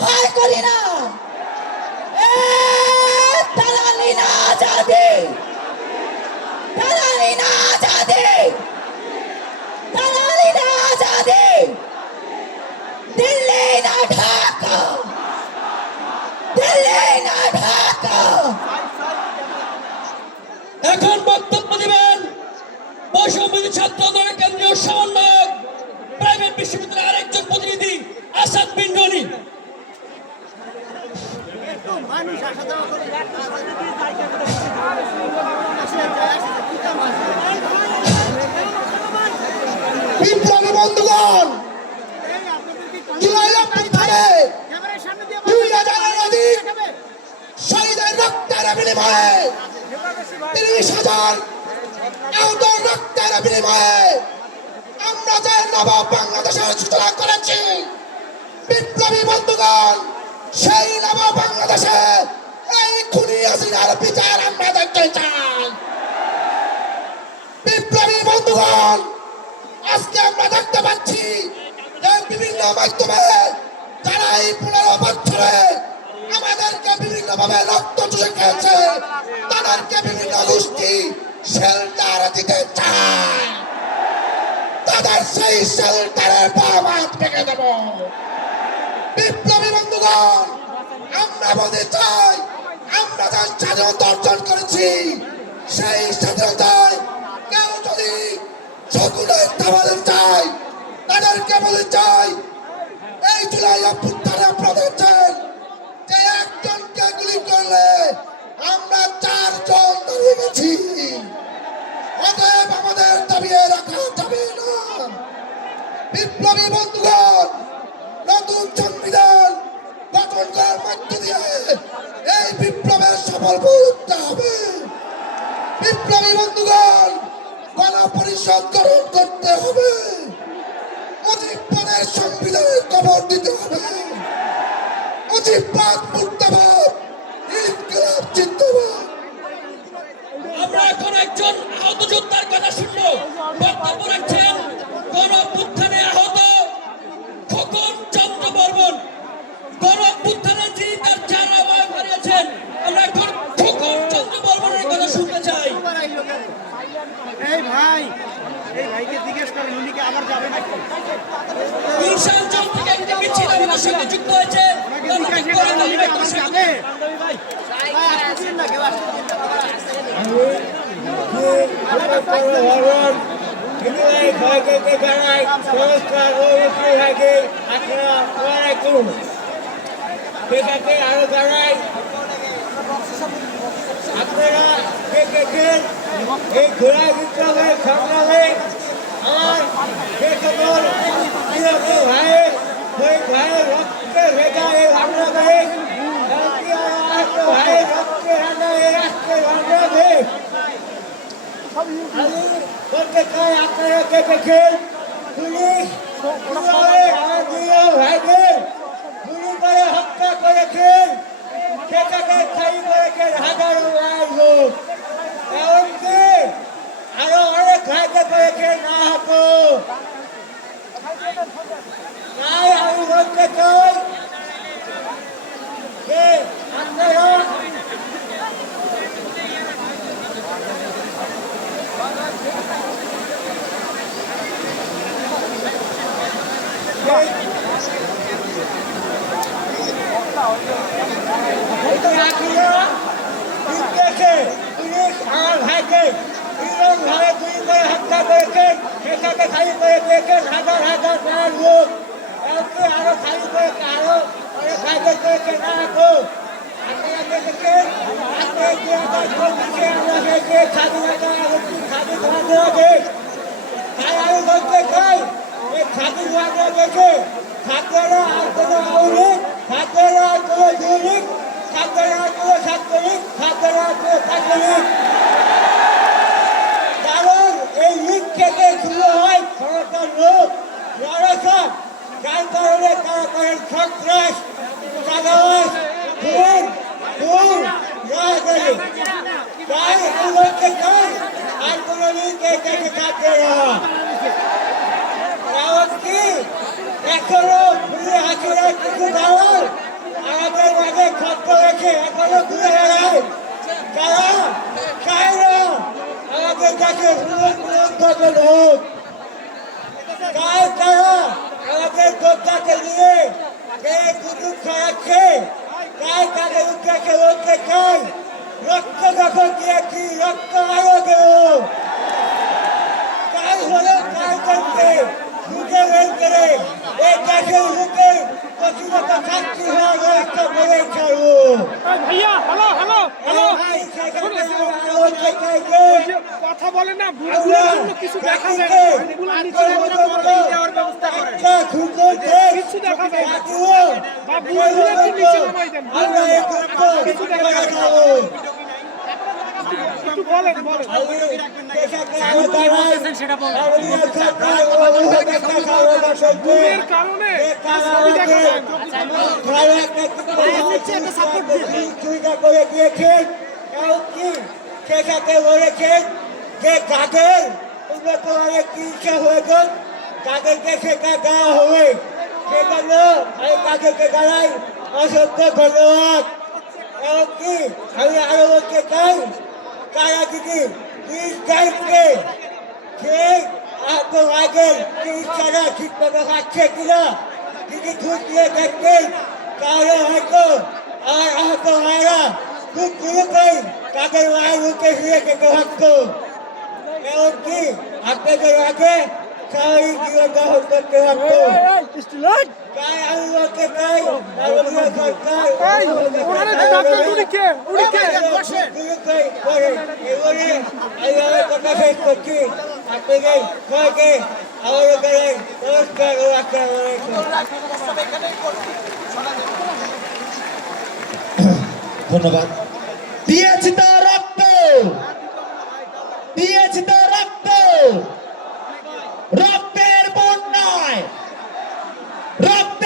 ভয় করি না। এ দালালি না আজাদি, দালালি না আজাদি, দালালি না আজাদি, দিল্লি না ঢাকা, দিল্লি না ঢাকা। এখন বক্তব্য দিবেন বৈষম্যবিরোধী ছাত্র আন্দোলনের কেন্দ্রীয় সমন্বয়ক প্রাইভেট বিশ্ববিদ্যালয়ের আরেকজন প্রতিনিধি আসাদ বিন রনি। বিপ্লবী বন্ধুগণ, জুলাই অভ্যুত্থানে 2000-এর অধিক শহীদের রক্তের বিনিময়ে 30,000 আহত রক্তের বিনিময়ে আমরা যে নব বাংলাদেশের সূচনা করেছি, বিপ্লবী বন্ধুগণ, সেই নব বাংলাদেশে এই খুনি হাসিনার বিচার আমরা দেখতে চাই। বিপ্লবী বন্ধুগণ, আজকে আমরা দেখতে পাচ্ছি যে বিভিন্ন মাধ্যমে যারা এই 15 বছরে আমাদেরকে বিভিন্ন ভাবে রক্ত চুষে খেয়েছে, তাদেরকে বিভিন্ন গোষ্ঠী শেল্টার দিতে চায়। তাদের সেই শেল্টারের বাবাত ভেঙে দেব। বিপ্লবী বন্ধুগণ, আমরা বলতে চাই, আমরা যা স্বাধীনতা অর্জন করেছি, সেই স্বাধীনতায় কেউ যদি সকলের দাবাতে চাই, তাদেরকে বলে চাই, এই জুলাই অভ্যুত্থানে আপনারা দেখছেন যে একজনকে গুলি করলে আমরা 4 জন দাঁড়িয়ে গেছি। অতএব আমাদের দাবিয়ে রাখা যাবে না। বিপ্লবী বন্ধুগণ, নতুন সংবিধান গঠন করার মধ্য দিয়ে এই বিপ্লবের সফল করতে হবে। বিপ্লবী বন্ধুগণ, গণপরিষদ গঠন করতে হবে। মুজিববাদের সংবিধানের কবর দিতে হবে। মুজিববাদ মুর্দাবাদ, ইনকিলাব জিন্দাবাদ। আমরা এখন একজন আহত যোদ্ধার কথা শুনবো। বক্তব্য রাখছেন গণ-অভ্যুত্থানে আহত খোকন চন্দ্র বর্মন। গণ-অভ্যুত্থানে যিনি তার যারা ওয়াইফ হারিয়েছেন, আমরা এখন খোকন চন্দ্র বর্মনের কথা শুনতে চাই। এই ভাইকে জিজ্ঞেস করেন উনি কি আবার যাবে নাকি? গুলশানচর থেকে একটি মিছিল আমাদের সঙ্গে যুক্ত হয়েছে। আরো জানাই আপনারা দেখেছেন এই ঘোড়া বিপ্লবের সংগ্রামে আমার যে সকল ভাইয়ের ওই ভাইয়ের রক্তে ভেজা এই বাংলাদেশ, ভাইয়ের রক্তে রান্না এই রাষ্ট্রের বাংলাদেশ। আমি বলতে চাই, আপনারা দেখেছেন পুলিশ কিভাবে আমার দুই ভাইদের গুলি করে হত্যা করেছেন, সেটাকে খাই করেছেন হাজারো লোক। এমনকি আরো অনেক ভাইকে করেছেন না হতো। তাই আমি বলতে চাই যে আপনারা পুলিশ আমার ভাইকে ভাবে গুলি করে হত্যা করেছেন, সেটাকে খালি করে দিয়েছেন হাজার হাজার লোক। এমনকি আরো খালি করে আরো অনেক ভাইকে করেছে না তো। আপনারা দেখেছেন আমাদেরকে স্বাধীনতা স্বাধীনতা হবে। তাই আমি বলতে চাই, এই স্বাধীনতা দেখে ছাত্ররা আর কোনো আউলিক, ছাত্ররা আর কোনো যৌলিক, ছাত্ররা আর কোনো ছাত্রলীগ, ছাত্ররা আর কোনো ছাত্রলীগ। কারণ এই লীগ থেকে শুরু হয় ক্ষমতার লোক লড়াচড়, যার কারণে তারা করেন সন্ত্রাস, চাঁদাবাজ, খুন, রাজনীতি। তাই আমি বলতে চাই, আর কোনো লীগ এই দেশে থাকবে না। এমনকি এখনো খুনি হাসিনার কিছু দালাল খদ্দ রেখে এখনো ঘুরে বেড়ায় কারা কায়রা আমাদের কাছে সুরক্ষিত হোক কারা আমাদের যোদ্ধাকে নিয়ে কুটুক খাওয়াচ্ছে তাদের উদ্দেশ্যে বলতে চাই রক্ত যখন দিয়েছি রক্ত আরো দেব হলো করতে বুঝে বের করে এই দেশের লোকের প্রতিমত শাস্তি হওয়ার ব্যবস্থা করে ছাড়বো ভাইয়া হ্যালো হ্যালো হ্যালো কথা বলে না বুড়ার জন্য কিছু দেখা যায় না এগুলো নিচে দেওয়ার ব্যবস্থা করে কিছু দেখা যায় না বা বুড়ার নিচে নামাই দেন কিছু দেখা যায় না একটু বলেন সেটা বলেন ঘুমের কারণে করে দিয়েছেন এমনকি সেটাকে বলেছেন যে কাদের উন্নত অনেক চিকিৎসা হয়েছেন তাদেরকে সেটা দেওয়া হবে সেজন্য আমি তাদেরকে জানাই অসংখ্য ধন্যবাদ এমনকি আমি আরো বলতে চাই তারা যদি নিজ দায়িত্বে সেই আগের চিকিৎসাটা ঠিকমতো পাচ্ছে কিনা যদি খুঁজ দিয়ে দেখবেন তাহলে হয়তো আর আহত হয় না খুব দ্রুতই তাদের মায়ের মুখে ফিরে যেতে পারতো এমনকি আপনাদের আগে স্বাভাবিক জীবন গ্রহণ করতে পারতো তাই আমি বলতে চাই সরকার কথা শেষ করছি আপনাদের সবাইকে আমাদের জানাই নমস্কার ও আসসালামু আলাইকুম ধন্যবাদ দিয়েছি তো রক্ত দিয়েছি তো রক্ত রক্তের বন্যায় রক্ত